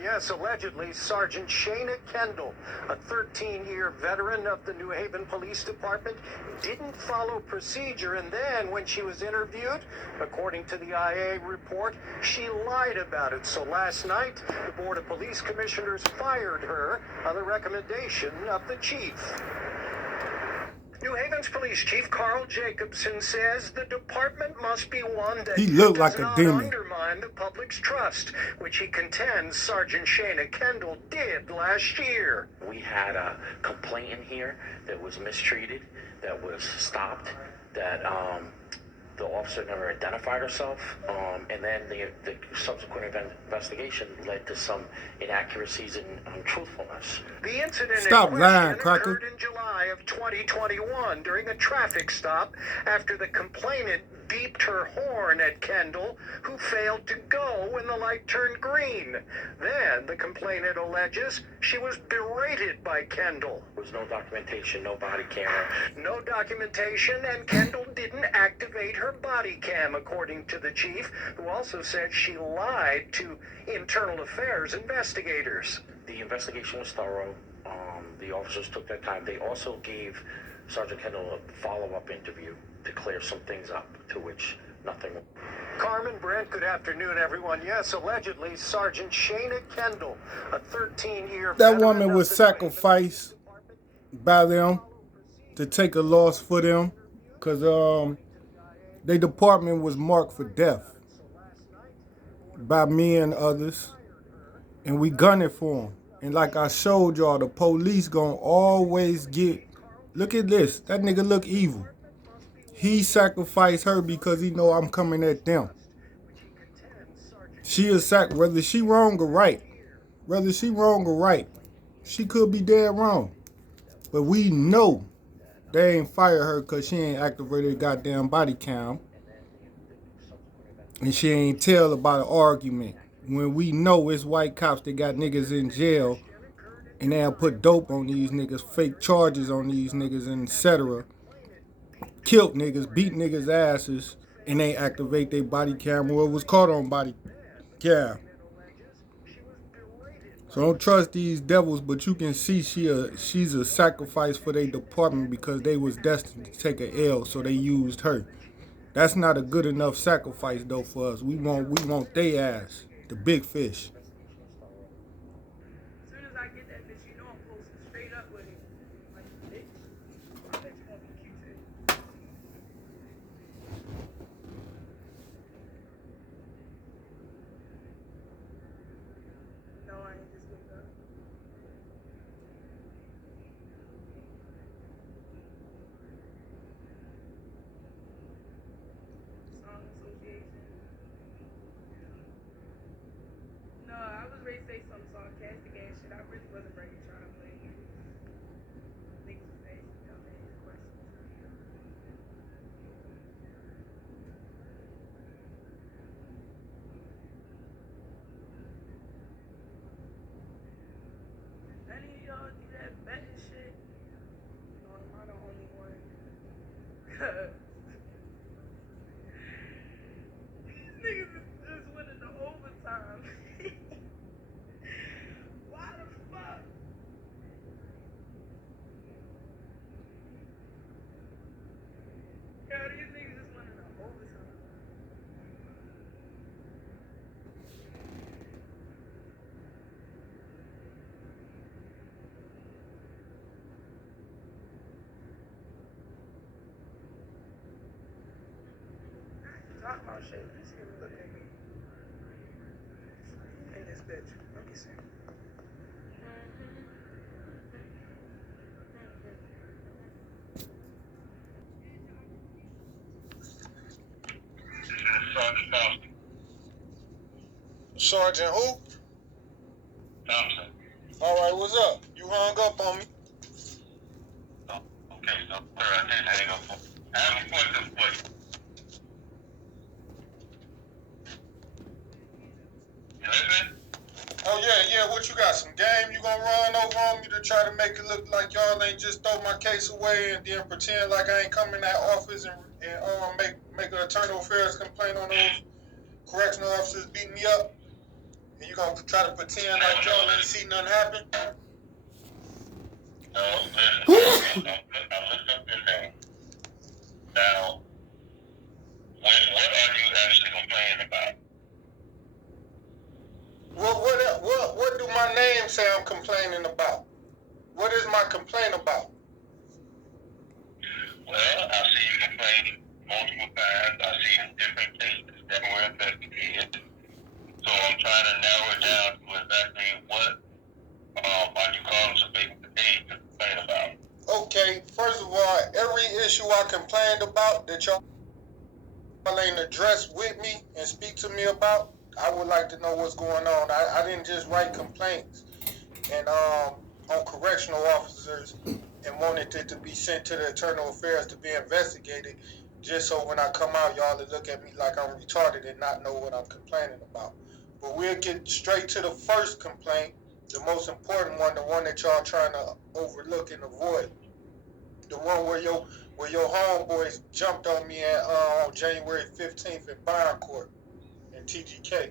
Yes, allegedly, Sergeant Shayna Kendall, a 13-year veteran of the New Haven Police Department, didn't follow procedure, and then when she was interviewed, according to the IA report, she lied about it. So last night, the Board of Police Commissioners fired her on the recommendation of the chief. New Haven's police chief Carl Jacobson says the department must be one that does not undermine the public's trust, which he contends Sergeant Shayna Kendall did last year. We had a complainant here that was mistreated, that was stopped, that the officer never identified herself, and then the subsequent investigation led to some inaccuracies and untruthfulness. The incident occurred in July of 2021 during a traffic stop after the complainant beeped her horn at Kendall, who failed to go when the light turned green. Then the complainant alleges she was berated by Kendall. There was no documentation, no body camera. No documentation, and Kendall didn't activate her body cam, according to the chief, who also said she lied to internal affairs investigators. The investigation was thorough. The officers took their time. They also gave Sergeant Kendall a follow-up interview to clear some things up, to which nothing. Carmen, Brent, good afternoon, everyone. Yes, allegedly, Sergeant Shayna Kendall, a 13-year that woman was sacrificed by them to take a loss for them, because their department was marked for death by me and others, and we gunning for them. And like I showed y'all, the police gonna always get, look at this, that nigga look evil. He sacrificed her because he know I'm coming at them. She is whether she wrong or right. Whether she wrong or right. She could be dead wrong. But we know they ain't fire her because she ain't activated goddamn body cam. And she ain't tell about an argument. When we know it's white cops that got niggas in jail and they'll put dope on these niggas, fake charges on these niggas, and etc. Killed niggas, beat niggas' asses, and they activate their body cam or it was caught on body cam. So don't trust these devils, but you can see she's a sacrifice for their department because they was destined to take an L, so they used her. That's not a good enough sacrifice though for us. We want they ass, the big fish. Say some sarcastic ass shit. I really wasn't ready to try to play. Niggas was asking dumbass questions. Any of y'all do that betting shit? Or am I the only one? These niggas is winning the overtime. Talk about shit. Let's see what look at me. In this bitch. Let me see. Sergeant who? Thompson. Alright, what's up? You hung up on me. Oh, okay, no, sir, I didn't hang up on. I have a question for you. You listening? Oh yeah, what you got? Some game you gonna run over on me to try to make it look like y'all ain't just throw my case away and then pretend like I ain't come in that office and make an internal affairs complaint on those correctional officers beating me up? And you gonna try to pretend like y'all ain't see nothing happen? No, listen, I looked up your name. Now, what are you actually complaining about? What do my name say I'm complaining about? What is my complaint about? Well, I see you complaining multiple times. I see different cases that were investigated. So I'm trying to narrow it down to exactly what are you calling some people today to complain about? Okay, first of all, every issue I complained about that y'all ain't addressed with me and speak to me about, I would like to know what's going on. I didn't just write complaints and on correctional officers and wanted it to be sent to the internal affairs to be investigated, just so when I come out, y'all to look at me like I'm retarded and not know what I'm complaining about. But we'll get straight to the first complaint, the most important one, the one that y'all trying to overlook and avoid. The one where your homeboys jumped on me on January 15th in Byron Court in TGK. Okay, so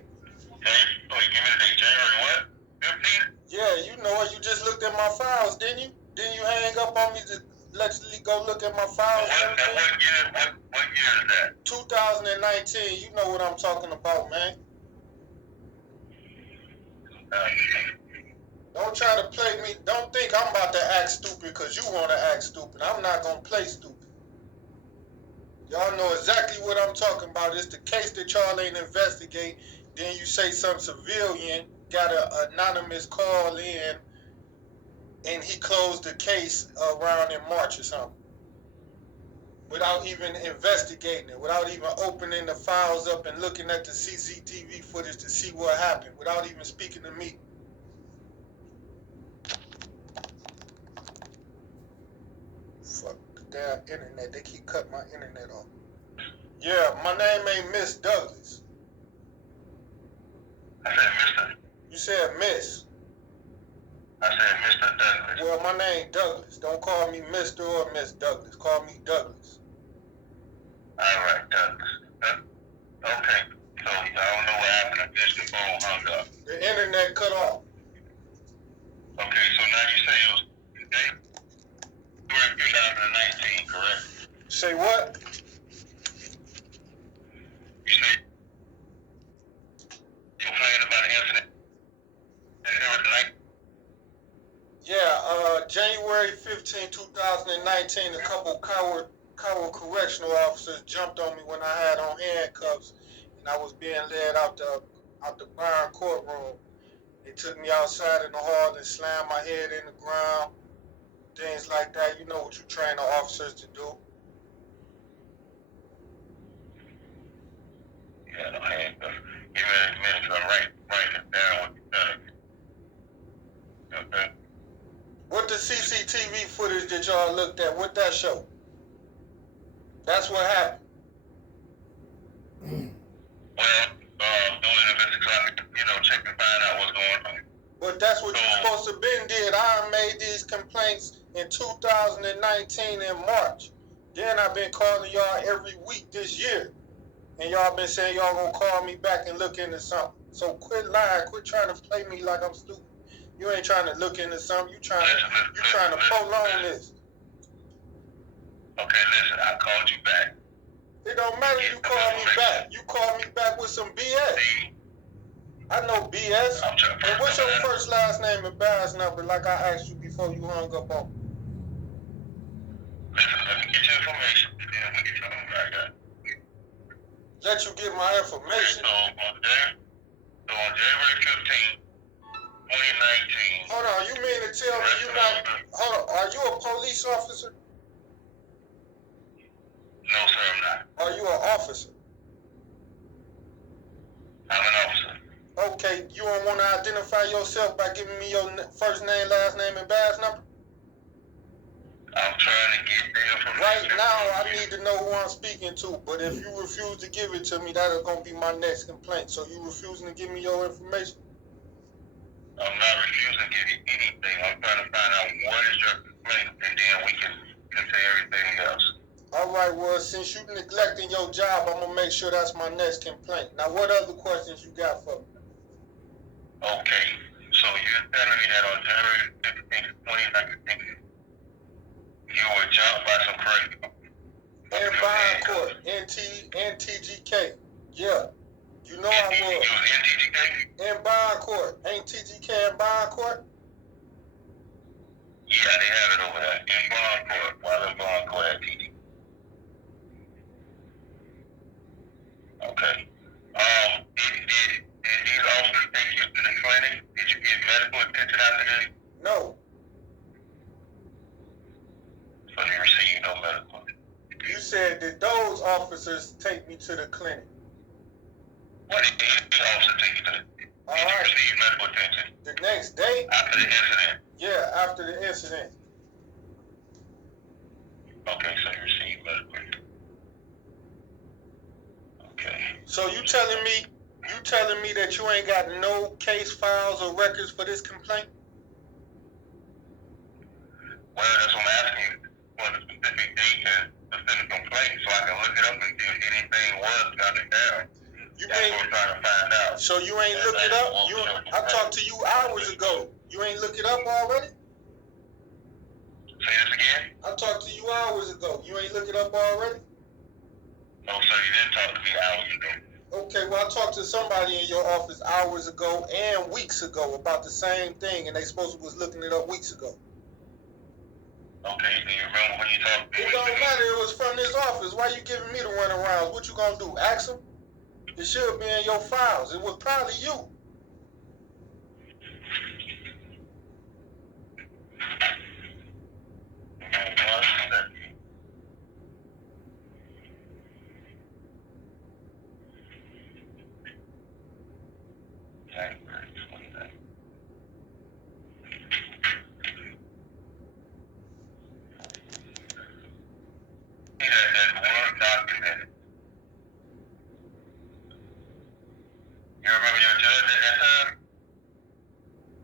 you give me the date, January what? 15th? Yeah, you know it. You just looked at my files, didn't you? Didn't you hang up on me to let you go look at my files? What year is that? 2019. You know what I'm talking about, man. Don't try to play me. Don't think I'm about to act stupid because you want to act stupid. I'm not going to play stupid. Y'all know exactly what I'm talking about. It's the case that y'all ain't investigate. Then you say some civilian got an anonymous call in and he closed the case around in March or something. Without even investigating it, without even opening the files up and looking at the CCTV footage to see what happened, without even speaking to me. Fuck the damn internet. They keep cutting my internet off. Yeah, my name ain't Miss Douglas. I said Mr. You said Miss. I said Mr. Douglas. Well, my name Douglas. Don't call me Mr. or Miss Douglas. Call me Douglas. All right, Douglas. Okay, so I don't know what happened. I guess the phone hung up. The internet cut off. Okay, so now you say it was January 2019, correct? Say what? You say you complained about an incident January 19th? Yeah, January 15, 2019, a couple coward correctional officers jumped on me when I had on handcuffs and I was being led out the Byron courtroom. They took me outside in the hall and slammed my head in the ground. Things like that. You know what you train the officers to do. Yeah, no handcuffs. Give me a minute to write it down what you done. Okay. What the CCTV footage that y'all looked at, what that show? That's what happened. Well, doing an investigation, check and find out what's going on. But that's what you're supposed to been did. I made these complaints in 2019 in March. Then I've been calling y'all every week this year. And y'all been saying y'all gonna call me back and look into something. So quit lying, quit trying to play me like I'm stupid. You ain't trying to look into something, you trying to prolong this. Okay, listen, I called you back. It don't matter you call me back. You call me back with some BS. I know BS. And what's your first, last name, and badge number like I asked you before you hung up on? Listen, let me get your information, and then we can talk about that. Let you get my information. Okay, so on January 15th, 2019. Hold on, you mean to tell me you not... Hold on, are you a police officer? No, sir, I'm not. Are you an officer? I'm an officer. Okay, you don't want to identify yourself by giving me your first name, last name, and badge number? I'm trying to get the information. Right now, I need to know who I'm speaking to, but if you refuse to give it to me, that is going to be my next complaint. So you refusing to give me your information? I'm not refusing to give you anything. I'm trying to find out what is your complaint, and then we can say everything else. All right, well, since you neglecting your job, I'm going to make sure that's my next complaint. Now, what other questions you got for me? Okay, so you're telling me that on January 15th, 2019, you were jumped by some crazy In bond court, NTGK. Yeah. You know I You was. was in TGK? In bond court. Ain't TGK in bond court? Yeah, they have it over there. In bond court, while in bond court at TGK. Okay. Did these officers take you to the clinic? Did you get medical attention after this? No. So you received no medical. You said that those officers take me to the clinic. What did the officer take you to the clinic? All Did you right. receive medical attention? The next day? After the incident? Yeah, after the incident. Okay, so you received medical attention. Okay. So you telling me that you ain't got no case files or records for this complaint? Well, that's what I'm asking you. For the specific date and specific complaint, so I can look it up and see if anything was jotted down. That's what I'm trying to find out. So you ain't look it up? I talked to you hours ago. You ain't look it up already? Say this again? I talked to you hours ago. You ain't look it up already? No, sir, you didn't talk to me hours ago. Okay, well, I talked to somebody in your office hours ago and weeks ago about the same thing, and they supposed to was looking it up weeks ago. Okay, do you remember when you talked to me? It don't matter. It was from this office. Why you giving me the runarounds? What you gonna do? Ask them? It should be in your files. It was probably you.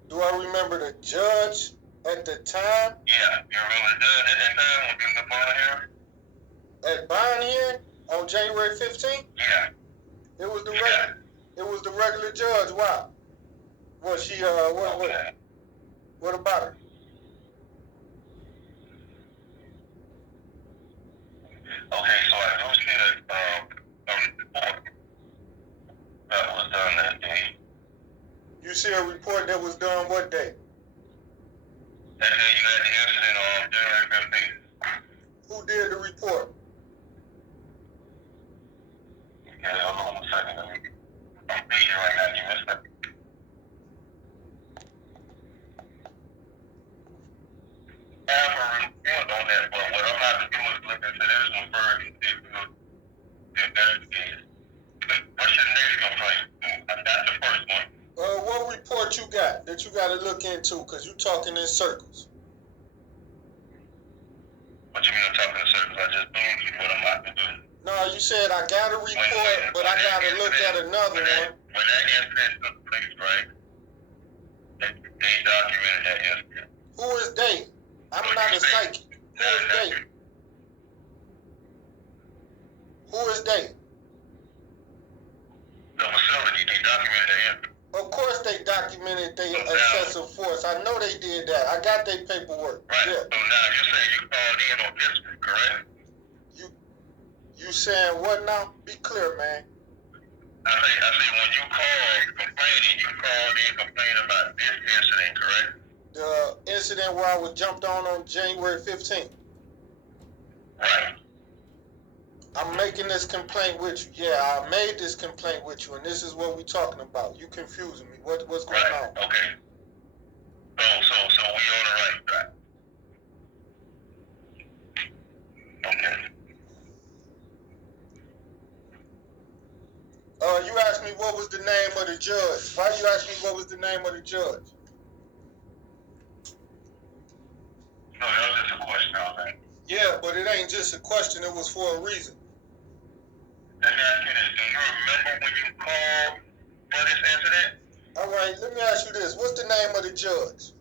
Do I remember the judge at the time? Yeah, you remember the judge at that time when you was upon here? At bond hearing on January 15th? Yeah. It was the regular. It was the regular judge. Why? Was she? What about her? Okay, so I do see a report that was done that day. You see a report that was done what day? That day you had the incident on January 15th. Who did the report? Okay, hold on a second. I'm reading right now. You missed that. I have a report on that, but what I'm about to do is look into this one first and see if we'll investigate it. What's your next complaint? That's the first one. What report you got that you got to look into? Cause you talking in circles. What you mean I'm talking in circles? I just told you what I'm about to do. No, you said I got a report, but I got to look at another one. When that incident took place, right? They documented that incident. Who is they? I'm not a psychic. Who is they? Who is they? The facility, they documented that incident. Of course they documented their excessive force. I know they did that. I got their paperwork. Right. Yeah. So now you're saying you called in on this one, correct? You saying what now? Be clear, man. I say when you called complaining, you called in complaining about this incident, correct? The incident where I was jumped on January 15th. Right. I'm making this complaint with you. Yeah, I made this complaint with you, and this is what we're talking about. You confusing me. What's going on? Okay. So we on the right track. Okay. You asked me what was the name of the judge. Why you ask me what was the name of the judge? No, that was just a question, man. Yeah, but it ain't just a question. It was for a reason. Let me ask you this. Do you remember when you called for this incident? All right, let me ask you this. What's the name of the judge?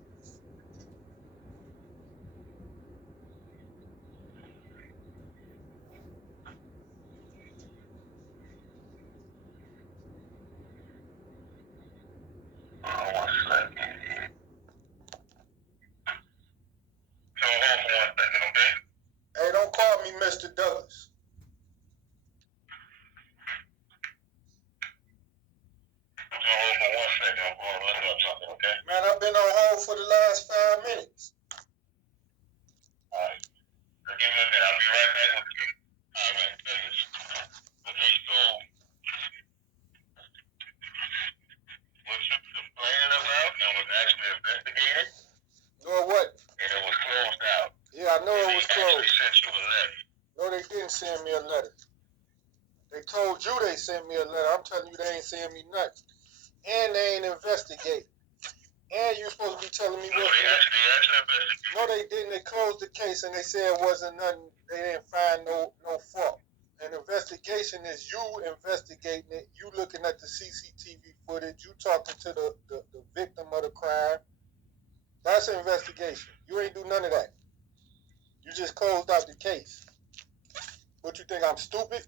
Oh, for the last 5 minutes. Alright. Give me a minute. I'll be right back with you. Alright, finish. Okay, so what you complaining about and was actually investigated? Or what? And it was closed out. Yeah, I know it was They closed. actually sent you a letter. No, they didn't send me a letter. They told you they sent me a letter. I'm telling you they ain't sending me nothing. And they ain't investigating. And you supposed to be telling me No, what's they actually investigated. No, they didn't. They closed the case and they said it wasn't nothing. They didn't find no fault. An investigation is you investigating it, you looking at the CCTV footage, you talking to the victim of the crime. That's an investigation. You ain't do none of that. You just closed out the case. What you think, I'm stupid?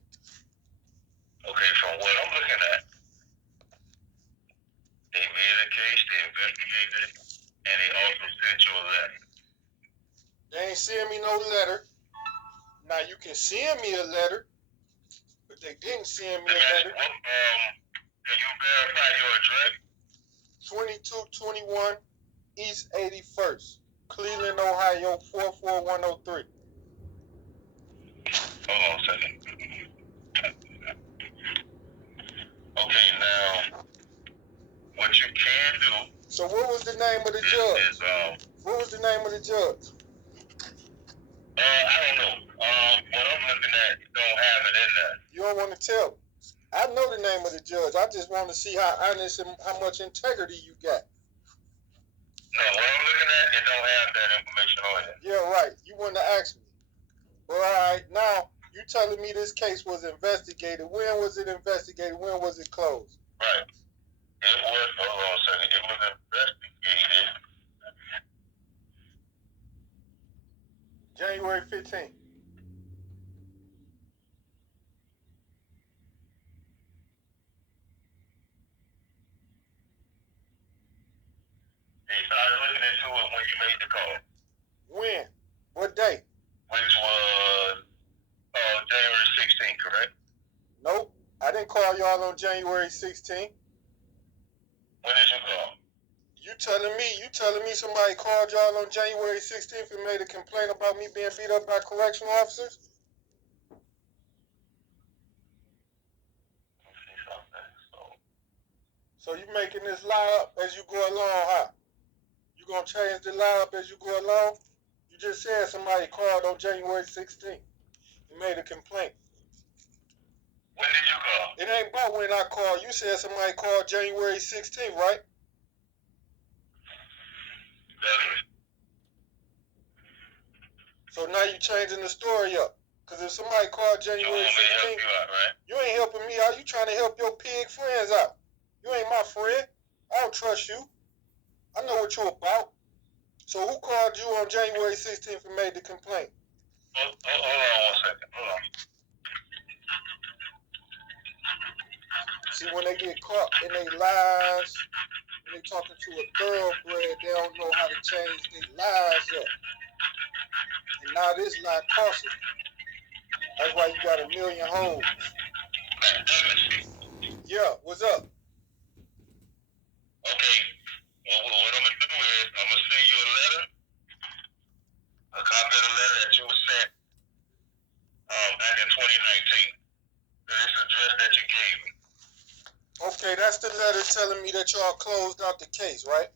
Okay, from what I'm looking at, they made a case, they investigated it, and they also sent you a letter. They ain't send me no letter. Now you can send me a letter, but they didn't send me a letter. Can you verify your address? 2221 East 81st, Cleveland, Ohio 44103. Hold on a second. Okay, now, what you can do. So what was the name of the judge? What was the name of the judge? I don't know. What I'm looking at, you don't have it in there. You don't want to tell me. I know the name of the judge. I just want to see how honest and how much integrity you got. No, what I'm looking at, it don't have that information on it. Yeah, right. You want to ask me. Well, all right. Now, you telling me this case was investigated. When was it investigated? When was it closed? Right. It was, hold on a second. It was investigated. January 15th. They started looking into it when you made the call. When? What day? Which was January 16th, correct? Nope. I didn't call y'all on January 16th. When did you call? You telling me somebody called y'all on January 16th and made a complaint about me being beat up by correctional officers? So you making this lie up as you go along, huh? You gonna change the lie up as you go along? You just said somebody called on January 16th and made a complaint. When did you call? It ain't about when I called. You said somebody called January 16th, right? So now you changing the story up. Because if somebody called January 16th, you ain't helping me out. You trying to help your pig friends out. You ain't my friend. I don't trust you. I know what you're about. So who called you on January 16th and made the complaint? Hold on 1 second. Hold on. See, when they get caught in their lies, when they talking to a thoroughbred, they don't know how to change their lies up. And now this lie costs them. That's why you got a million hoes. Yeah, what's up? Okay. Well, what I'm going to do is I'm going to send you a letter, a copy of the letter that you were sent back in 2019 to this address that you gave me. Okay, that's the letter telling me that y'all closed out the case, right?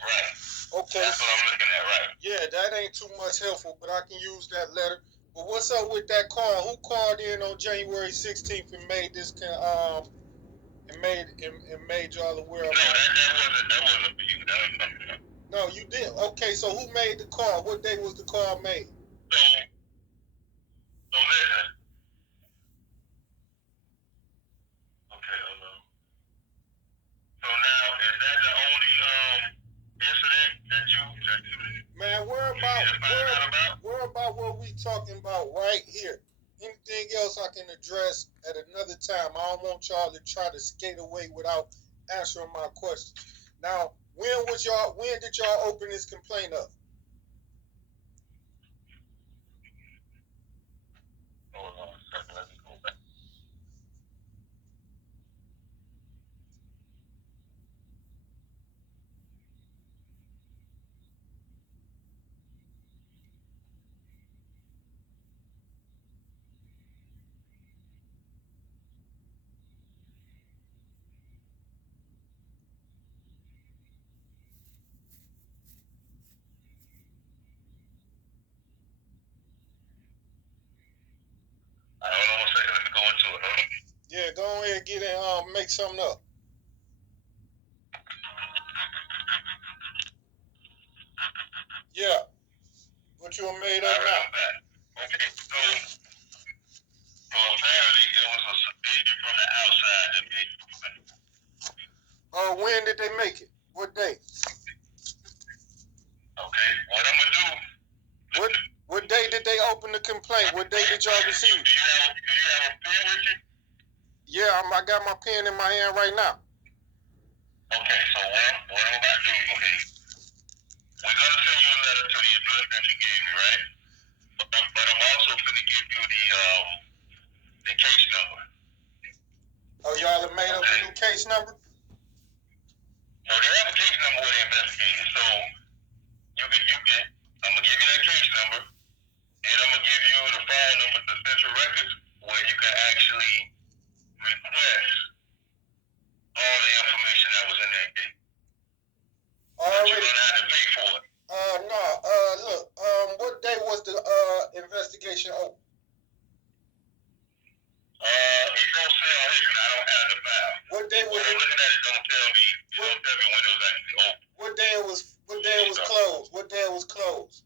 Right. Okay. That's what I'm looking at, right? Yeah, that ain't too much helpful, but I can use that letter. But what's up with that call? Who called in on January 16th and made this made y'all aware of it? No, that wasn't for you. That was something else. No, you did. Okay, so who made the call? What day was the call made? So listen. Okay, hold on. So now, is that the only incident that you Man, worry about what we talking about right here. Anything else I can address at another time. I don't want y'all to try to skate away without answering my questions. Now, when did y'all open this complaint up? Hold on a second, let me go back. make something up. Yeah. What you made up now? Okay, so apparently there was a civilian from the outside that made the complaint. When did they make it? What day? Okay, what I'm gonna do? What day did they open the complaint? What day did y'all receive? Do you have a pen with you? Yeah, I got my pen in my hand right now. Okay, so what I'm about to do? Okay, we're gonna send you a letter to the address that you gave me, right? But I'm also gonna give you the case number. Oh, y'all have made up a new case number? So they have a case number where they investigated. So you can. I'm gonna give you that case number, and I'm gonna give you the file number to Central Records, where you can actually request all the information that was in that case. But you're gonna have to pay for it. No. Look. What day was the investigation open? It don't say on here 'cause I don't have the file. What day was When I'm looking at it, don't tell me. It don't tell me when it was actually open. What day it was? What day it was closed? What day it was closed?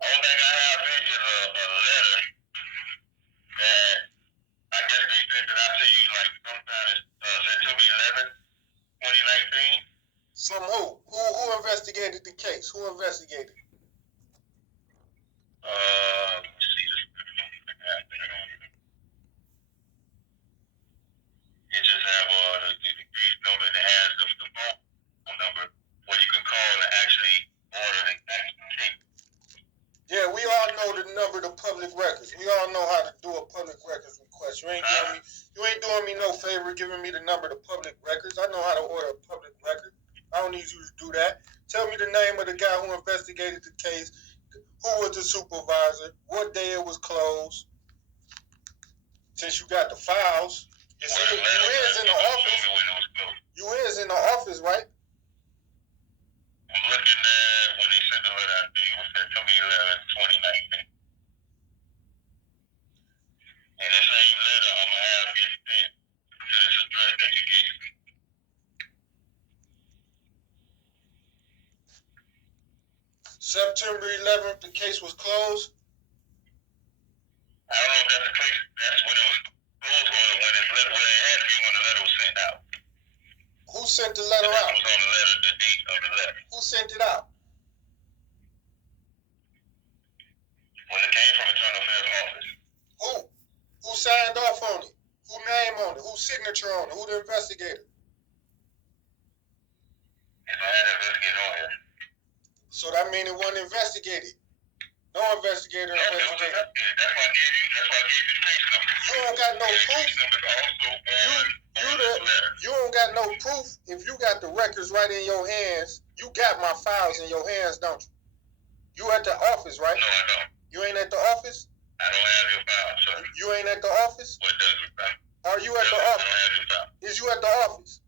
Only thing I have here is a letter that I guess they sent it out to you like sometime September 11th, 2019. From who? Who investigated the case? Who investigated? Let's see this. It just have the case number that has the phone number where you can call and actually order the actual case. Yeah, we all know the number to public records. We all know how to do a public records request. You ain't doing me no favor giving me the number to public records. I know how to order a public record. I don't need you to do that. Tell me the name of the guy who investigated the case. Who was the supervisor? What day it was closed? Since you got the files, you is in the office. You is in the office, right? I'm looking at when they sent the letter out to you. It was September 11th, 2019. And the same letter I'm gonna have get sent to this address that you gave me. September 11th, the case was closed. I don't know if that's the case. That's when it was closed, or when it had to be when the letter was sent out. Who sent the letter out? It was on the letter, the date of the letter. Who sent it out? When it came from the Internal Affairs office. Who? Who signed off on it? Who name on it? Whose signature on it? Who the investigator? If I had an investigator on here. So that means it wasn't investigated. No investigator investigated. That's why I gave you the case number. You don't got no proof. The case number is also on this letter. You don't got no proof. If you got the records right in your hands, you got my files in your hands, don't you? You at the office, right? No, I don't. You ain't at the office? I don't have your file, sir. You ain't at the office? What does your file? Are you at the I office? don't have your file. Is you at the office?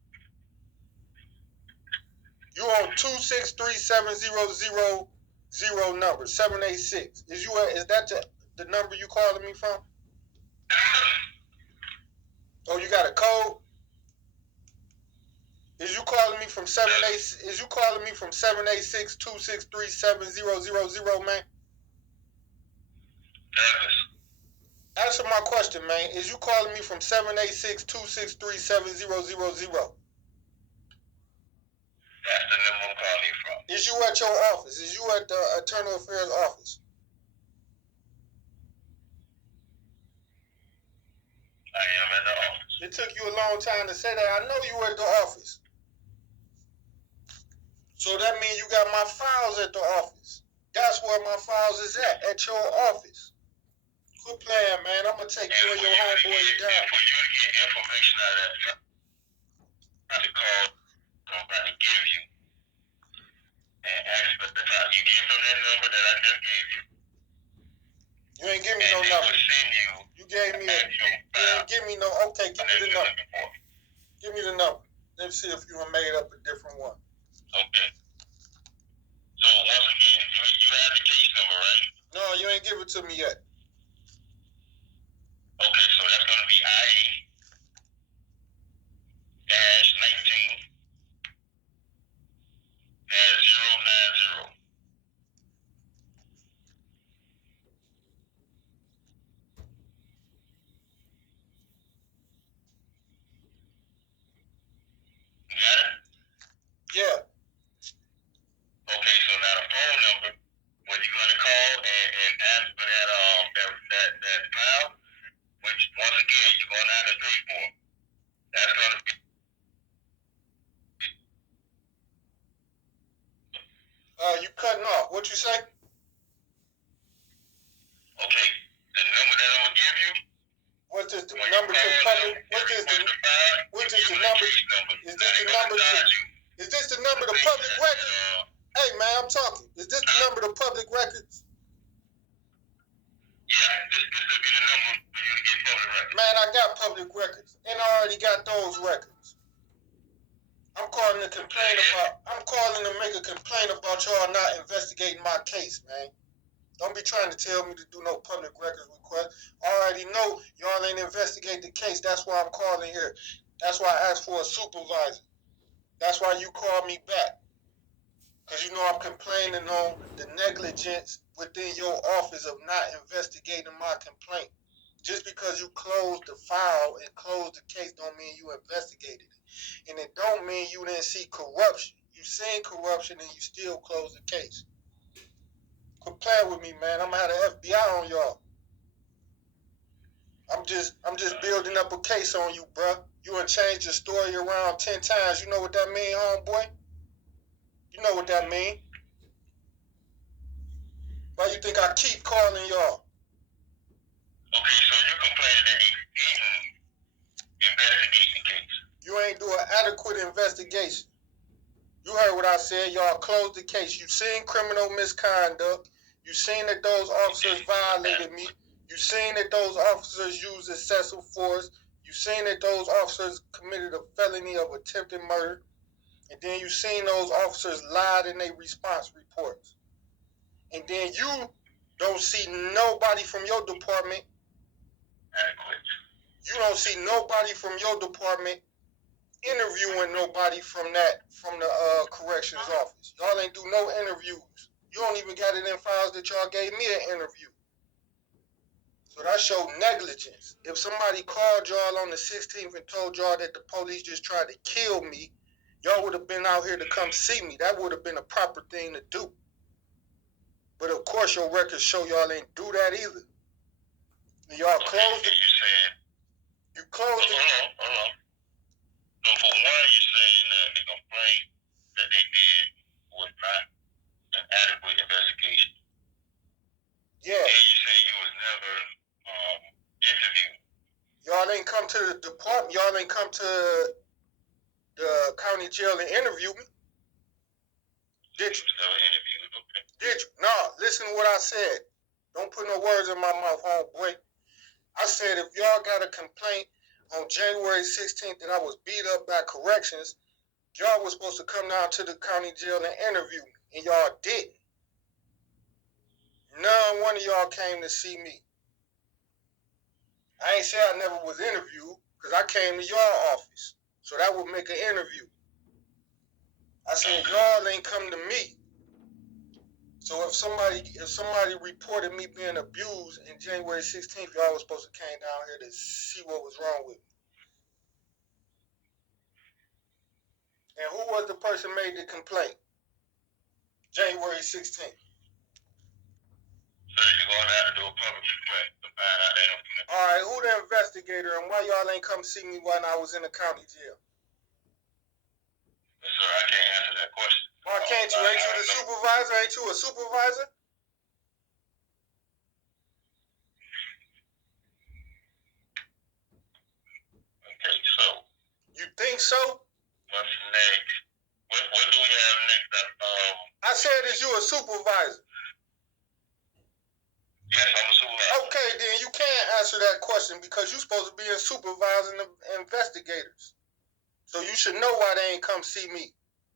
You on 2637000 number 786. Is that the number you calling me from? Oh, you got a code? Is you calling me from 78? Is you calling me from 786-263-7000, man? Yes. Answer my question, man. Is you calling me from 786-263-7000? That's the number I'm calling you from. Is you at your office? Is you at the Internal Affairs office? I am at the office. It took you a long time to say that. I know you at the office. So that means you got my files at the office. That's where my files is at your office. Quit playing, man. I'm going to take you and your homeboys down. For you to get information out of that, I'm about to call, I'm about to give you, and ask for the time. You give them that number that I just gave you. You ain't give me and no they number. will send you. You gave me you ain't give me no. Okay, give me the number. Give me the number. Let's see if you done made up a different one. Okay. So once again, you have the case number, right? No, you ain't give it to me yet. Okay, so that's gonna be IA Yeah. Okay, so now the phone number, when you're gonna call and ask for that file, which once again you're gonna have to pay for. That's gonna be you cutting off. What you say? Okay, the number that I'm gonna give you. What's this the number to public? What's this the number? Is this the number to? Is this the number to public records? Hey man, I'm talking. Is this the number to public records? Yeah, this will be the number for you to get public records. Man, I got public records, and I already got those records. I'm calling to complain about. I'm calling to make a complaint about y'all not investigating my case, man. Don't be trying to tell me to do no public records request. I already know y'all ain't investigate the case. That's why I'm calling here. That's why I asked for a supervisor. That's why you called me back. Because you know I'm complaining on the negligence within your office of not investigating my complaint. Just because you closed the file and closed the case don't mean you investigated it. And it don't mean you didn't see corruption. You seen corruption and you still closed the case. Quit playing with me, man. I'm gonna have the FBI on y'all. I'm just building up a case on you, bruh. You done changed your story around 10 times. You know what that mean, homeboy? You know what that mean? Why you think I keep calling y'all? Okay, so you complaining that he didn't investigate the case. You ain't do an adequate investigation. You heard what I said. Y'all closed the case. You seen criminal misconduct. You seen that those officers violated me. You seen that those officers used excessive force. You seen that those officers committed a felony of attempted murder. And then you seen those officers lied in their response reports. And then you don't see nobody from your department. Adequate. You don't see nobody from your department interviewing nobody from the corrections office. Y'all ain't do no interviews. You don't even got it in files that y'all gave me an interview. So that showed negligence. If somebody called y'all on the 16th and told y'all that the police just tried to kill me, y'all would have been out here to come see me. That would have been a proper thing to do. But of course your records show y'all ain't do that either. And y'all closed it. You closed it. Hold on. So for one, you're saying that the complaint that they did was not an adequate investigation. Yeah. And you say you was never interviewed. Y'all ain't come to the department. Y'all ain't come to the county jail and interview me. Did you? Never interviewed, okay. Did you? No, listen to what I said. Don't put no words in my mouth, homeboy. I said if y'all got a complaint on January 16th that I was beat up by corrections, y'all was supposed to come down to the county jail and interview me, and y'all didn't. None one of y'all came to see me. I ain't say I never was interviewed, because I came to y'all office. So that would make an interview. I said y'all ain't come to me. So if somebody reported me being abused in January 16th, y'all was supposed to came down here to see what was wrong with me. And who was the person made the complaint? January 16th. So you're going to have to do a public complaint to find out that information. All right, who the investigator and why y'all ain't come see me when I was in the county jail? Yes, sir, I can't answer that question. Why can't you? Ain't you the supervisor? Ain't you a supervisor? Okay, so. You think so? What's next? What do we have next? I said, is you a supervisor? Yes, I'm a supervisor. Okay, then you can't answer that question because you're supposed to be supervising the investigators. So you should know why they ain't come see me.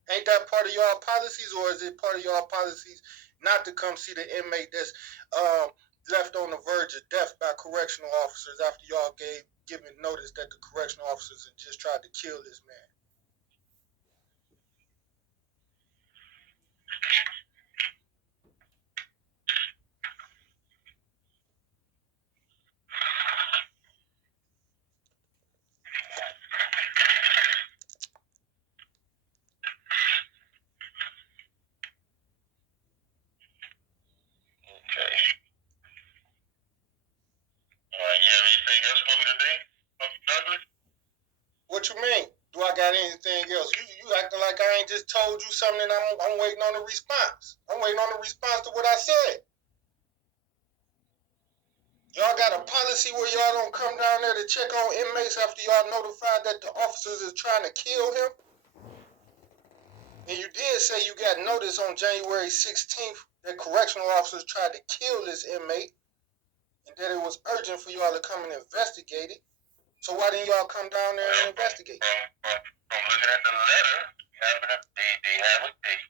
Ain't that part of y'all policies, or is it part of y'all policies not to come see the inmate that's left on the verge of death by correctional officers after y'all given notice that the correctional officers had just tried to kill this man? like I ain't just told you something and I'm waiting on a response. I'm waiting on a response to what I said. Y'all got a policy where y'all don't come down there to check on inmates after y'all notified that the officers is trying to kill him? And you did say you got notice on January 16th that correctional officers tried to kill this inmate and that it was urgent for y'all to come and investigate it. So why didn't y'all come down there and investigate? From looking at the letter, they have a date,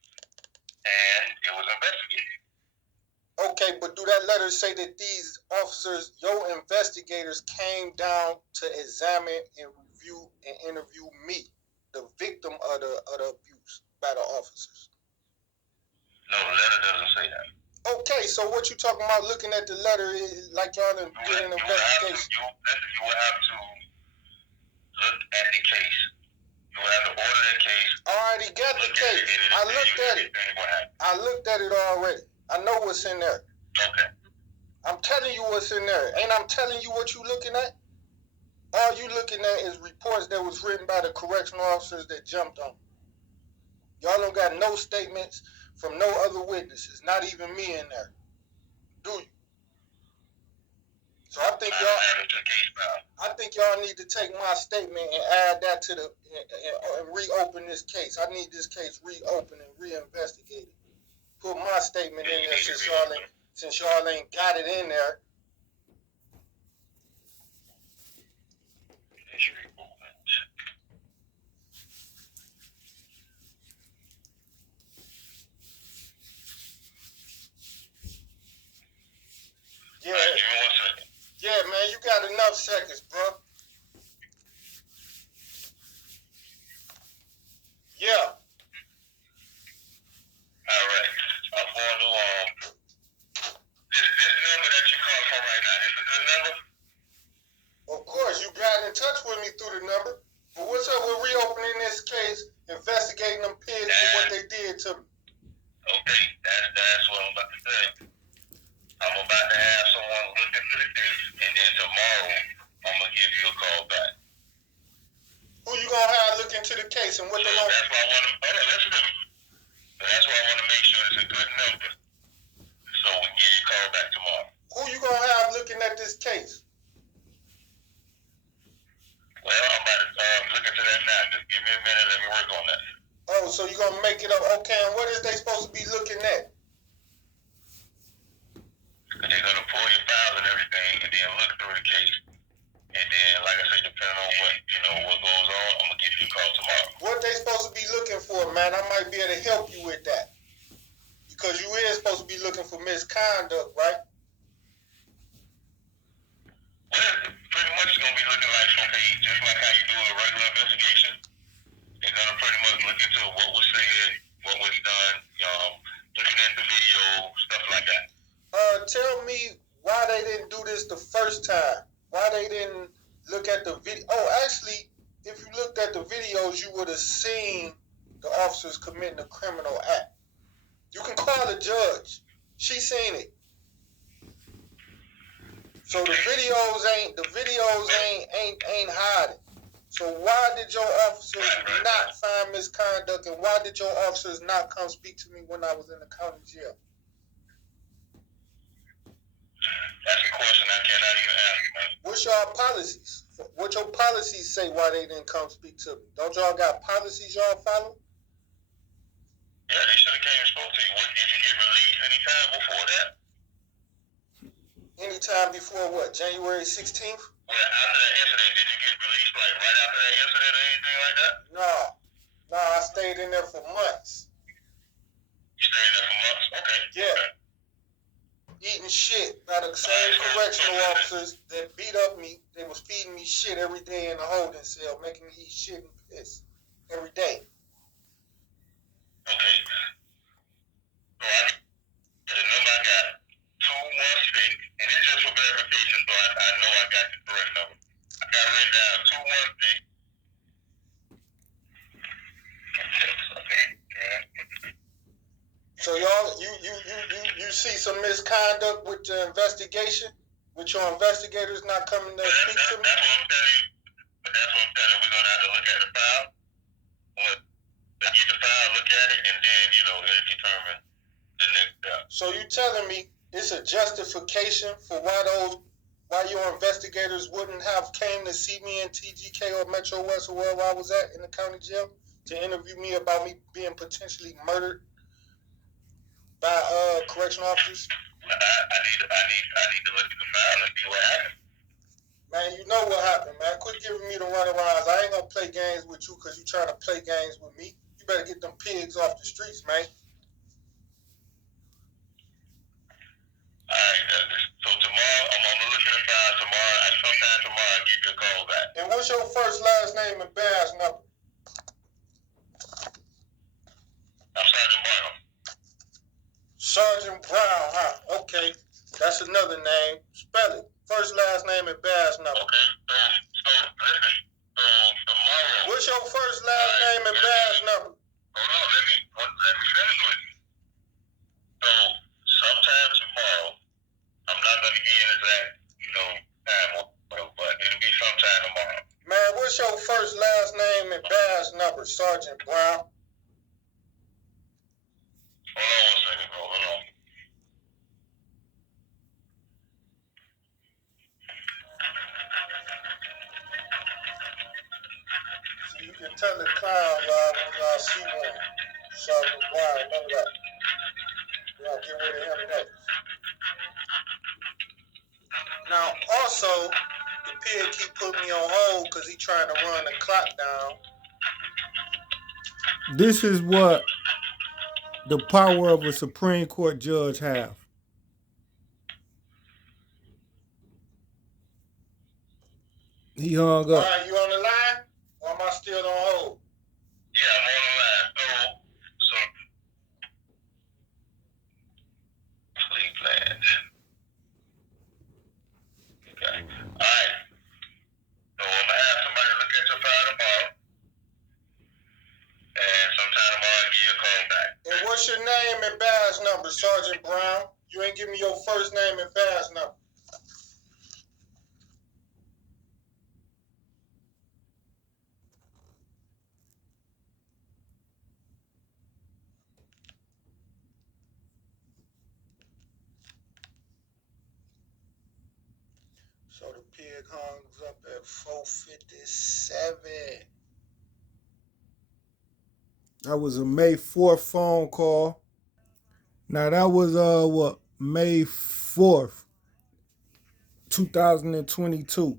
and it was investigated. Okay, but do that letter say that these officers, your investigators, came down to examine and review and interview me, the victim of the abuse by the officers? No, the letter doesn't say that. Okay, so what you talking about looking at the letter is like y'all done did an investigation? You will have to look at the case. You will have to order the case. I already got the case. I looked at it. I looked at it already. I know what's in there. Okay. I'm telling you what's in there. Ain't I'm telling you what you looking at? All you looking at is reports that was written by the correctional officers that jumped on. Y'all don't got no statements from no other witnesses, not even me in there. Do you? So I think y'all need to take my statement and add that to the and reopen this case. I need this case reopened and reinvestigated. Put my statement in there since y'all ain't got it in there. Yeah. Yeah, man, you got enough seconds, bro. Yeah. All right. I'm going to this number that you called from right now. This is a good number? Of course, you got in touch with me through the number. But what's up with reopening this case, investigating them pigs for what they did to me? Okay, that's what I'm about to say. I'm about to have someone look into the case, and then tomorrow I'm gonna give you a call back. Who you gonna have look into the case and what they gonna? That's why I want to. Hold on, listen to me. That's why I want to make sure it's a good number, so we can give you a call back tomorrow. Who you gonna have looking at this case? Well, I'm about to look into that now. Just give me a minute. Let me work on that. Oh, so you gonna make it up? Okay, and what is they supposed to be looking at? They're gonna pull your files and everything, and then look through the case. And then, like I said, depending on what goes on, I'm gonna give you a call tomorrow. What they supposed to be looking for, man? I might be able to help you with that. Because you is supposed to be looking for misconduct, right? Well, pretty much it's gonna be looking like, okay, just like how you do a regular investigation, they're gonna pretty much look into what was said, what was done, looking at the video, stuff like that. Tell me why they didn't do this the first time. Why they didn't look at the video? Oh, actually, if you looked at the videos, you would have seen the officers committing a criminal act. You can call the judge. She seen it. So the videos ain't hiding. So why did your officers not find misconduct, and why did your officers not come speak to me when I was in the county jail? That's a question I cannot even answer, man. What's y'all policies? What your policies say why they didn't come speak to me? Don't y'all got policies y'all follow? Yeah, they should have came and spoke to you. Did you get released any time before that? Anytime before what? January 16th? Well, after that incident, did you get released like right after that incident or anything like that? No, I stayed in there for months. You stayed there for months? Okay. Yeah. Okay. Eating shit by the same correctional officers that beat up me. They was feeding me shit every day in the holding cell, making me eat shit and piss every day. Okay. So the number I got, 216, and it's just for verification, so I know I got the correct number. I got written down 216. So y'all, you see some misconduct with the investigation, with your investigators not coming to speak to me? That's what I'm telling you. But that's what I'm telling you. We're gonna have to look at the file. When I get the at it, and then, it'll determine the next step. So you telling me it's a justification for why your investigators wouldn't have came to see me in TGK or Metro West or wherever I was at in the county jail to interview me about me being potentially murdered by correctional officers? I need to look at the file and see what happened. Man, you know what happened, man. Quit giving me the runarounds. I ain't gonna play games with you because you trying to play games with me. You better get them pigs off the streets, man. Alright, so tomorrow, I'm gonna look at the file tomorrow, and sometime tomorrow I'll give you a call back. And what's your first, last name, and badge number? I'm Sergeant Brown. Sergeant Brown, huh? Okay. That's another name. Spell it. First, last name, and badge number. Okay, so listen, tomorrow. What's your first, last name, and badge number? Hold on, let me finish with you. So, sometime tomorrow, I'm not gonna give you an exact, time, but it'll be sometime tomorrow. Man, what's your first, last name, and badge number, Sergeant Brown? Hold on one second, bro. Hold on. So you can tell the clown when y'all see one. Sergeant Brown, remember that. Y'all get rid of him next. Now, also, the pig keep putting me on hold because he trying to run the clock down. This is what the power of a Supreme Court judge have. He hung up. All right, you on the line? Or am I still on hold? Yeah, I'm on the line. So, sleep plans. Okay. All right. So I'm gonna have somebody look at your file tomorrow, and sometime tomorrow I'll give you a call back. And what's your name and badge number, Sergeant Brown? You ain't give me your first name and badge number. So the pig hangs up at 4:57. That was a May 4th phone call. Now that was May 4th, 2022.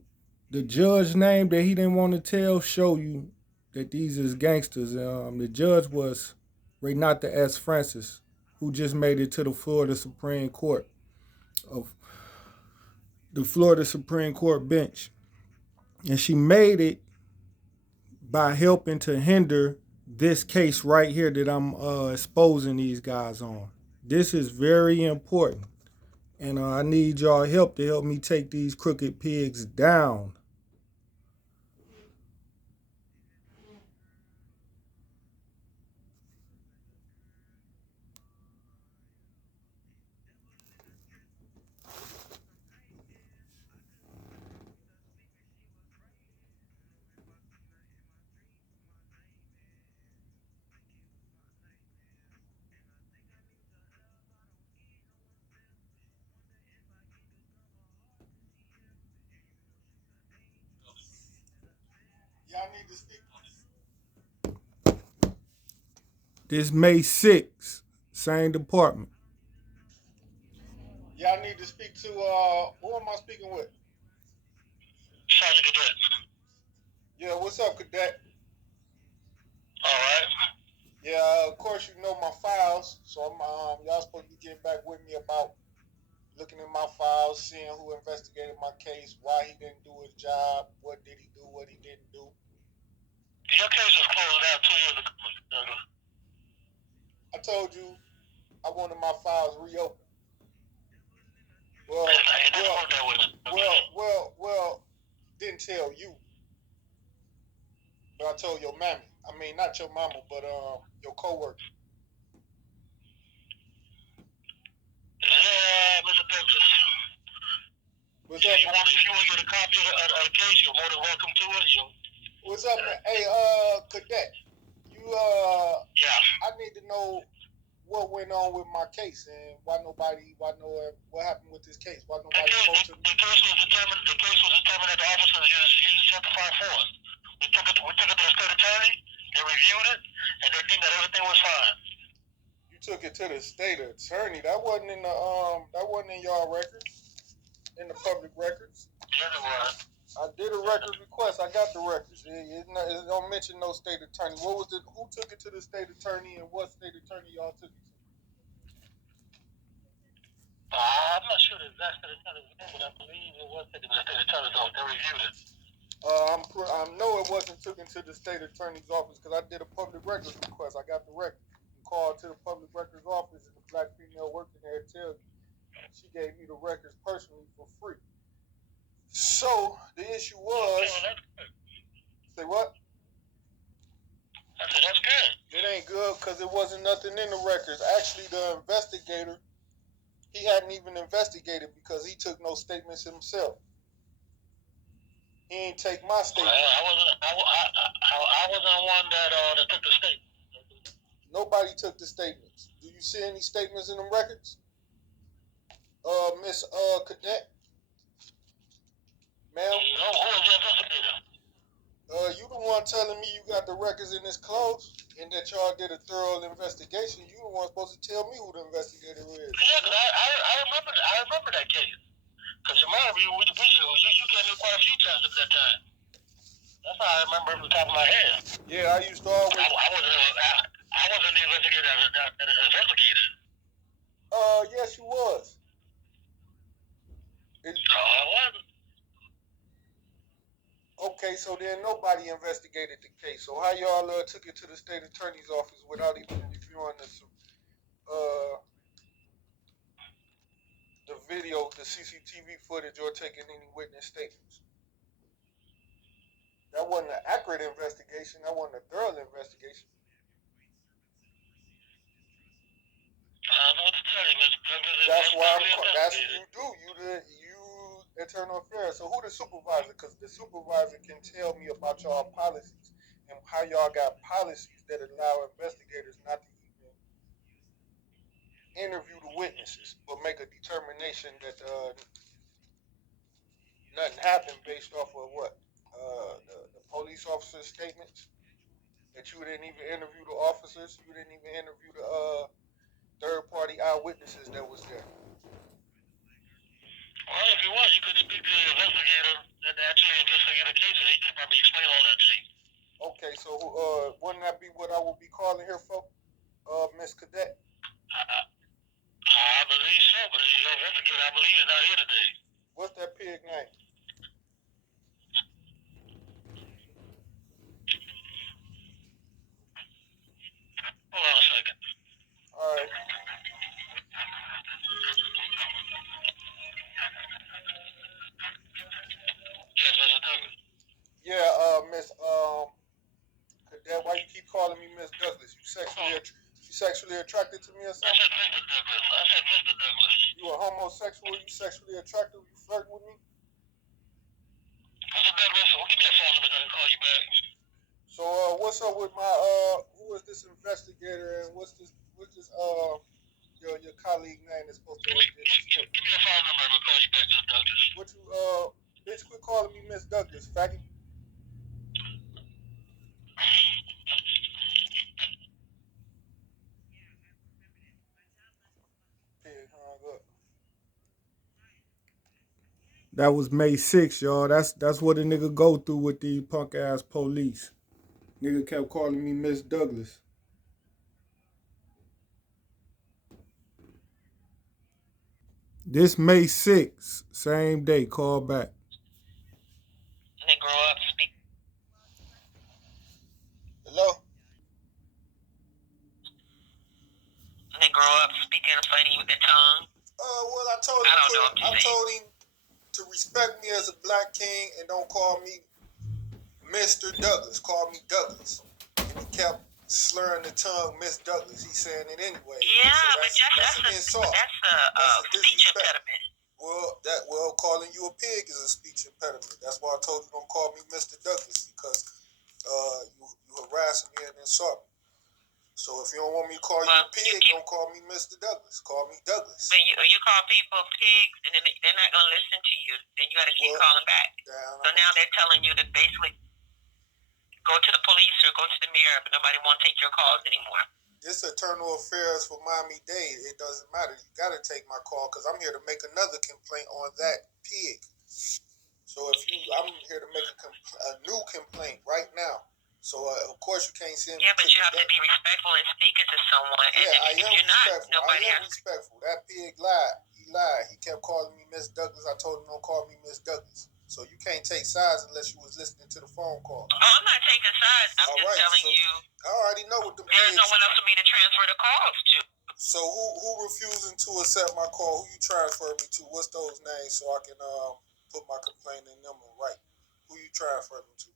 The judge name that he didn't want to tell show you that these is gangsters. The judge was Renata S. Francis, who just made it to the Florida Supreme Court of the Florida Supreme Court bench. And she made it by helping to hinder this case right here that I'm exposing these guys on. This is very important. And I need y'all help to help me take these crooked pigs down. Y'all need to speak. This May 6th, same department. Y'all need to speak to, who am I speaking with? Sergeant Cadet. Yeah, what's up, Cadet? All right. Yeah, of course you know my files, so I'm, y'all supposed to be getting back with me about looking at my files, seeing who investigated my case, why he didn't do his job, what did he do, what he didn't do. Your case was closed out 2 years ago. I told you I wanted my files reopened. Well, didn't tell you. But I told your mammy. I mean, not your mama, but your coworker. Yeah, Mr. Douglas. What's up? If you want to get a copy of the case, you're more than welcome to it. What's up, man? Hey, Cadet. You yeah. I need know what went on with my case and what happened with this case. Why nobody spoke to me. The case was determined. The case was determined that the officers used justified force. We took it to the state attorney. They reviewed it, and they think that everything was fine. You took it to the state attorney. That wasn't in y'all records, in the public records. Yes, it was. I did a record request. I got the records. It don't mention no state attorney. Who took it to the state attorney, and what state attorney y'all took it to? I'm not sure the exact state attorney's name, but I believe it was taken to the state attorney's office. They reviewed it. I know it wasn't taken to the state attorney's office because I did a public records request. I got the record. You called to the public records office, and the black female working there tells you she gave me the records personally for free. So the issue was, say what? I said that's good. It ain't good because it wasn't nothing in the records. Actually, the investigator, he hadn't even investigated because he took no statements himself. He ain't take my statement. I wasn't the one that took the statement. Nobody took the statements. Do you see any statements in the records? Miss Cadet? Ma'am? No, who was the investigator? You the one telling me you got the records in this close and that y'all did a thorough investigation. You the one supposed to tell me who the investigator is. Yeah, cause I remember that case. Cause remember, you came in quite a few times at that time. That's how I remember off the top of my head. Yeah, I used to always. I wasn't the investigator that investigated. Yes, you was. I wasn't. Okay, so then nobody investigated the case. So how y'all took it to the state attorney's office without even reviewing the video, the CCTV footage, or taking any witness statements? That wasn't an accurate investigation. That wasn't a thorough investigation. I don't know what to tell you, Mr. Douglas. That's why that's what you do. You internal affairs. So who the supervisor? Because the supervisor can tell me about y'all policies and how y'all got policies that allow investigators not to even interview the witnesses, but make a determination that nothing happened based off of what the police officer's statements. That you didn't even interview the officers. You didn't even interview the third-party eyewitnesses that was there. Well, if you want, you could speak to the investigator that actually investigated the case, and he could probably explain all that to you. Okay, so wouldn't that be what I would be calling here for, Miss Cadet? I believe so, but the investigator, I believe, is not here today. What's that pig name? Hold on a second. All right. Yes, Mr. Douglas. Yeah, Miss Cadet, why you keep calling me Miss Douglas? You sexually attracted to me or I something? said Mr. Douglas. I said Mr. Douglas. You a homosexual? You sexually attracted? You flirting with me? Mr. Douglas, well, give me a phone number so I can call you back. So what's up with my who is this investigator and what's your colleague name that's supposed to Give me a phone number and I'll call you back, Mr. Douglas. What you bitch quit calling me Miss Douglas, faggot. That was May 6th, y'all. That's what a nigga go through with the punk ass police. Nigga kept calling me Miss Douglas. This May 6th, same day, call back. Negro up, speak. Hello? Negro up, speaking funny with the tongue. Well, I told him to respect me as a black king and don't call me Mr. Douglas. Call me Douglas. And he kept slurring the tongue, Miss Douglas. He's saying it anyway. Yeah, so but that's an insult. That's a speech impediment. Well, calling you a pig is a speech impediment. That's why I told you don't call me Mr. Douglas, because you harassing me and insult me. So if you don't want me to call you a pig, don't call me Mr. Douglas. Call me Douglas. When you call people pigs, and then they're not gonna listen to you, then you got to keep calling back. So now they're telling you to basically go to the police or go to the mayor, but nobody won't take your calls anymore. This internal affairs for Miami-Dade. It doesn't matter. You got to take my call because I'm here to make another complaint on that pig. So I'm here to make a new complaint right now. So of course you can't send me. Yeah, but you have to be respectful in speaking to someone. Yeah, and I am respectful. I am has... respectful. That pig lied. He lied. He kept calling me Miss Douglas. I told him don't call me Miss Douglas. So you can't take sides unless you was listening to the phone call. Oh, I'm not taking sides. I'm just telling you. I already know what the there's no one else for me to transfer the calls to. So who refusing to accept my call? Who you transfer me to? What's those names so I can put my complaint in them and write? Who you transfer me to?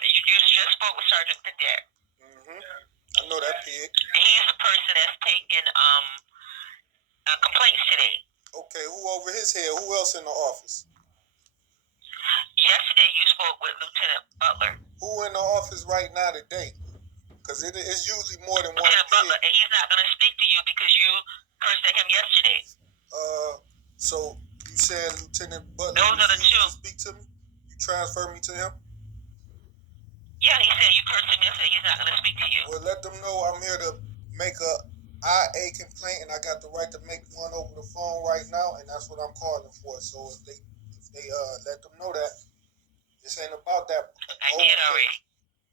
You just spoke with Sergeant Cadet. I know that pig. And he's the person that's taking complaints today. Okay, who over his head? Who else in the office? Yesterday you spoke with Lieutenant Butler. Who in the office right now today? Because it's usually more than one Lieutenant pig. Butler, and he's not going to speak to you because you cursed at him yesterday. So you said Lieutenant Butler Those are the two. to speak to me? You transfer me to him? Yeah, he said you cursed him yesterday. He's not going to speak to you. Well, let them know I'm here to make a IA complaint, and I got the right to make one over the phone right now, and that's what I'm calling for. So if they let them know that this ain't about that. I did already.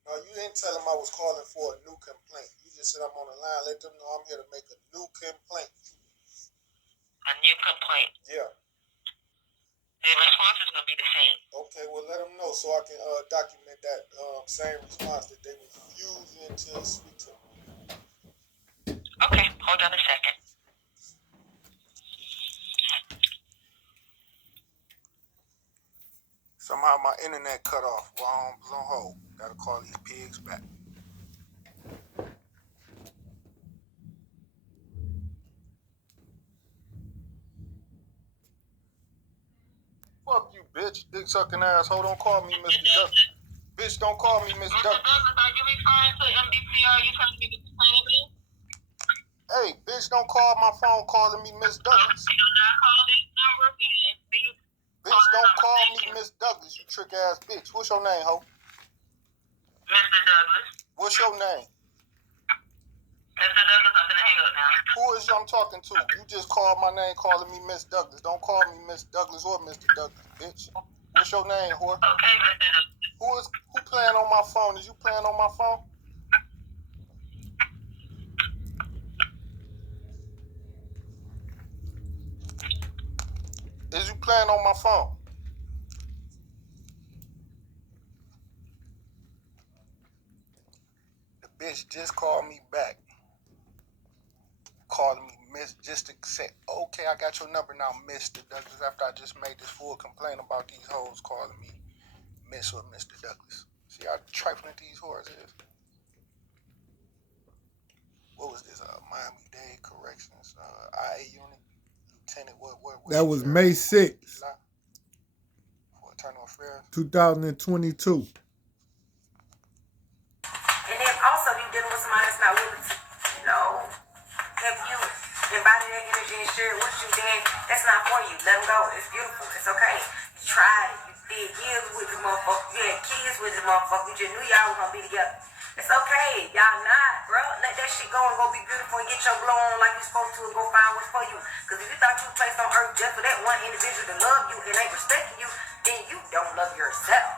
No, you didn't tell them I was calling for a new complaint. You just said I'm on the line. Let them know I'm here to make a new complaint. A new complaint. Yeah. The response is going to be the same. Okay, well, let them know so I can document that same response that they was refusing to speak to me. Okay, hold on a second. Somehow my internet cut off while I was on hold. Gotta call these pigs back. Fuck you, bitch. Dick sucking asshole. Don't call me Mr. Douglas. Bitch, don't call me Mr. Douglas. Are you referring to MDPR? You trying to get this complaint again? Hey, bitch, don't call my phone calling me Miss Douglas. Do not call this number again. Bitch, don't call me Miss Douglas, you trick ass bitch. What's your name, ho? Mr. Douglas. What's your name? Mr. Douglas, I'm gonna hang up now. Who is I'm talking to? You just called my name calling me Miss Douglas. Don't call me Miss Douglas or Mr. Douglas, bitch. What's your name, whore? Okay, Mr. Douglas. Who playing on my phone? Is you playing on my phone? Is you playing on my phone? The bitch just called me back. Calling me Miss, just to say, okay, I got your number now, Mr. Douglas, after I just made this full complaint about these hoes calling me Miss or Mr. Douglas. See how trifling these whores is? What was this? Miami-Dade Corrections, IA unit? Lieutenant, what that was May 6th. For Internal Affairs. 2022. And then also you dealing with somebody that's not willing to, help you embody that energy and share it with you, then that's not for you. Let them go. It's beautiful. It's okay. You tried it. You did years with the motherfucker. You had kids with the motherfucker. You just knew y'all were gonna be together. It's okay. Y'all not, bro. Let that shit go and go be beautiful and get your glow on like you supposed to and go find what's for you. Because if you thought you were placed on earth just for that one individual to love you and ain't respecting you, then you don't love yourself.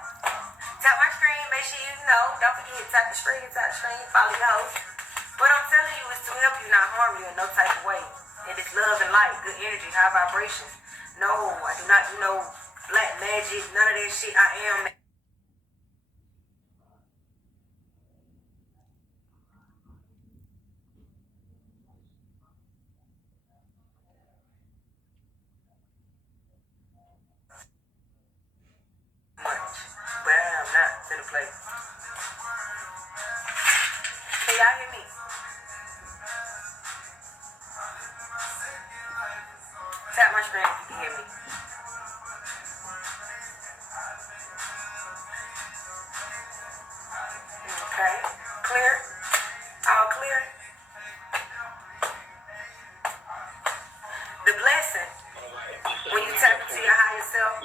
Tap my screen. Make sure you know. Don't forget, tap the screen, follow your host. What I'm telling you is to help you, not harm you in no type of way. And it's love and light, good energy, high vibrations. No, I do not do no black magic, none of that shit. I am. Much, but I'm not in a place. Can y'all hear me? Tap my screen if you can hear me. Okay? Clear? All clear? The blessing, when you tap into your higher self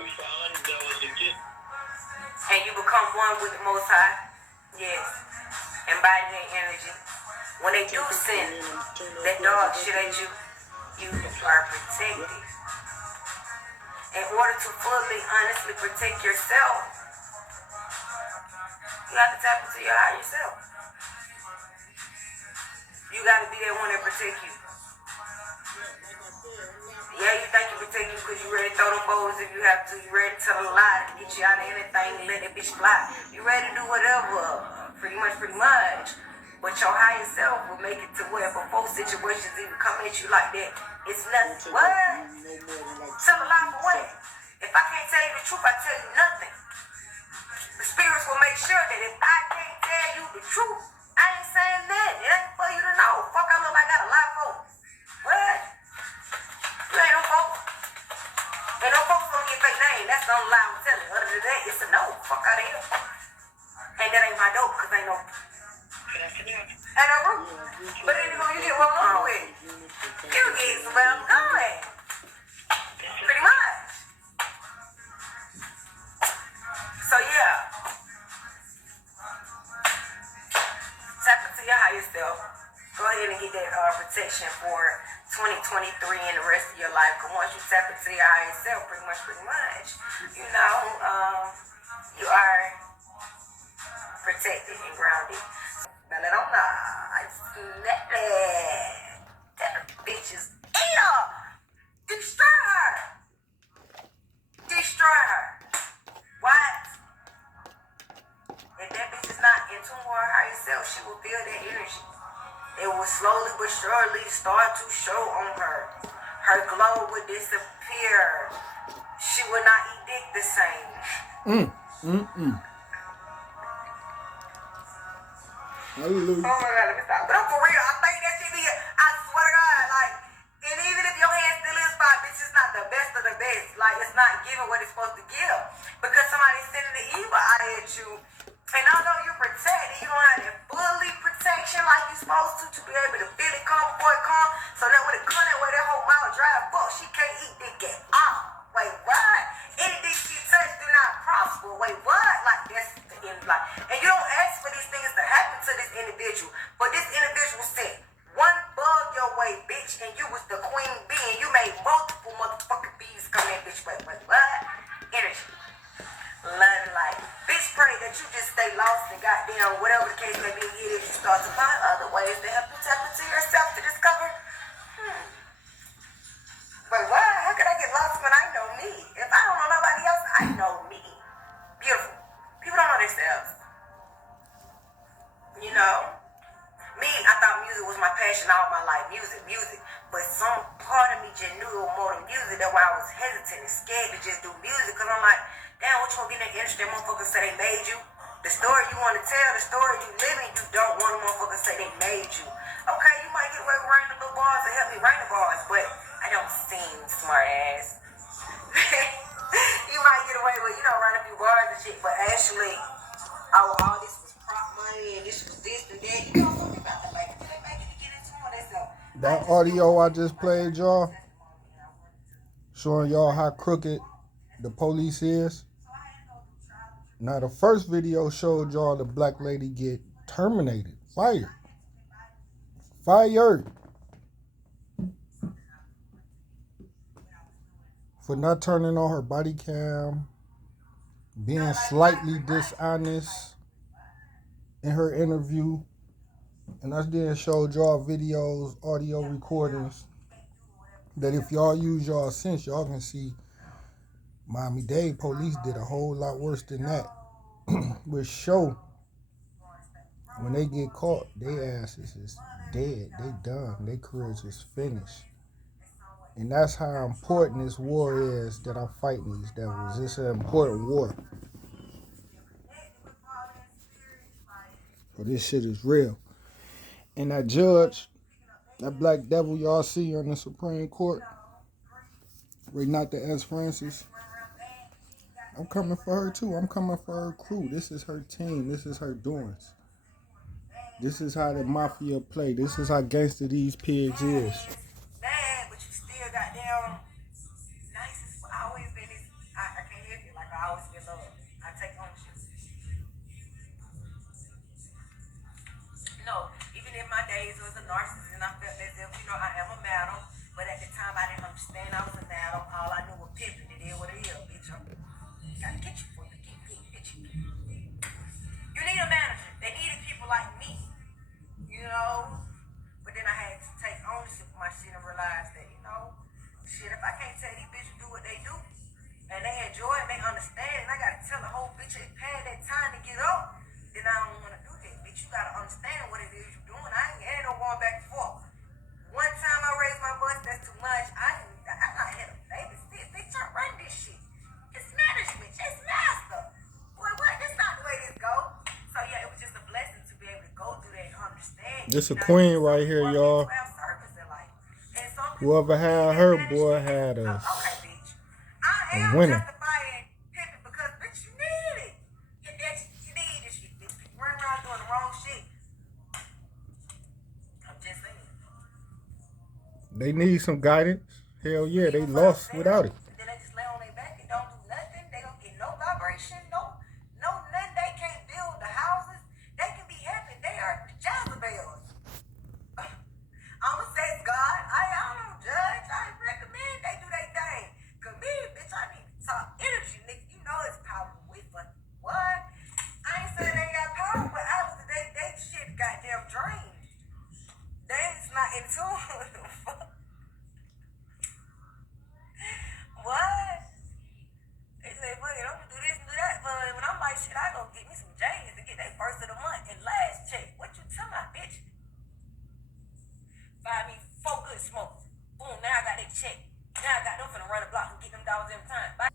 and you become one with the Most High, yes, embody that energy. When they do send that dog shit at you, you are protected. In order to fully, honestly protect yourself, you have to tap into your higher self. You got to be that one that protect you. Yeah, you think you protect you because you ready to throw them bows if you have to. You ready to tell a lie to get you out of anything and let that bitch fly. You ready to do whatever, pretty much. But your higher self will make it to where before situations even come at you like that, it's nothing. What? Tell a lie for what? If I can't tell you the truth, I tell you nothing. The spirits will make sure that if I can't tell you the truth, I ain't saying that. It ain't for you to know. Fuck, I look like I got a lie for. What? You ain't no folks. Ain't no folks gonna get fake name. That's the only lie I'm telling. Other than that, it's a no. Fuck out of here. And that ain't my dope, because ain't no root. But anyway, you get what I'm going with. You get where I'm going. Pretty much. So yeah. Tap into your higher self. Go ahead and get that protection for 2023 and the rest of your life. Because once you tap into your higher self, pretty much, you know, you are protected and grounded. Now let them know. That bitch is eat her. Destroy her. What? If that bitch is not in tune with her higher self, she will feel that energy. It will slowly but surely start to show on her. Her glow would disappear. She will not eat dick the same. Hallelujah. Oh my God, let me stop. But I'm for real. I think that shit be, I swear to God, like, and even if your hand still is fine, bitch, it's not the best of the best. Like, it's not giving what it's supposed to give. Because somebody's sending the evil out at you. And although you're protected, you don't have that fully protection like you're supposed to be able to feel it come before it come. So that when it come that way, that whole mouth dry, fuck, she can't eat dick at all. Wait, what? Any dick she touch do not prosper. Wait, what? Like, that's the end. Like, and you don't ask for these things to happen to this individual. But this individual sent one bug your way, bitch, and you was the queen bee, and you made multiple motherfucking bees come in, bitch. Wait, what? Energy. Love and life. Bitch, pray that you just stay lost and goddamn whatever the case may be, if you start to find other ways to help you tap into yourself to discover, But why? How could I get lost when I know me? If I don't know nobody else, I know me. Beautiful. People don't know themselves. You know? Me, I thought music was my passion all my life. Music. But some part of me just knew it was more than music. That's why I was hesitant and scared to just do music. Because I'm like, damn, what you want to get in that industry? Motherfuckers say they made you. The story you want to tell, the story you living, you don't want a motherfucker say they made you. Okay, you might get away with writing the little bars and help me write the bars, but I don't sing, smart ass. You might get away with, write a few bars and shit, but actually, all this was prop money and this was this and that. You know something about the make it get into all that stuff. That audio I just played, y'all, showing y'all how crooked the police is. Now, the first video showed y'all the black lady get terminated, fired. For not turning on her body cam, being slightly dishonest in her interview. And I then showed y'all videos, audio recordings, that if y'all use y'all sense, y'all can see Miami-Dade police did a whole lot worse than that. Which show when they get caught, their asses is dead. They done. Their careers is finished. And that's how important this war is that I'm fighting these devils. It's an important war. So this shit is real. And that judge, that black devil y'all see on the Supreme Court, Renata S. Francis, I'm coming for her too. I'm coming for her crew. This is her team. This is her doings. This is how the mafia play. This is how gangster these pigs is. Mad, but you still got down nice. I always been this. I can't help it. Like I always been loved. I take ownership. No, even in my days was a narcissist and I felt as if, I am a madam. But at the time I didn't understand I was a madam. All I knew was pimping. It is what it is, bitch. Gotta get you for you. Get you. You need a manager. They needed people like me. But then I had to take ownership of my shit and realize that, shit, if I can't tell these bitches do what they do, and they enjoy it, they understand, and I gotta tell the whole bitch it had that time to get up, then I don't wanna do that, bitch. You gotta understand what it is you're doing. I ain't no going back and forth. One time I raised my voice, that's too much. I not hit a baby stick. Bitch, I run this shit. It's management. It's master. Boy, what? That's not the way this go. So yeah, it was just a blessing to be able to go through that and understand. This a queen right here, y'all. Whoever had her, boy, had a winner. Because, bitch, you need it. You need this shit, bitch. You run around doing the wrong shit. I'm just saying. They need some guidance. Hell yeah, they lost without it. Then they just lay on their back and don't do nothing. They don't get no vibration, no nothing. They can't build the houses. They can be happy. They are Jezebels. I'ma say it's God. I don't judge. I recommend they do their thing. Cause me, bitch, I need to talk energy, nigga. You know it's powerful. We fucking what? I ain't saying they got power, but obviously they shit goddamn drained. They is not in tune. What? They say, fuck it, I'm gonna do this and do that. But when I'm like, shit, I go get me some J's to get their first of the month and last check. What you talking about, bitch? Buy me 4 good smokes. Boom, now I got that check. Now I got them finna run the block and get them dollars every time. Bye.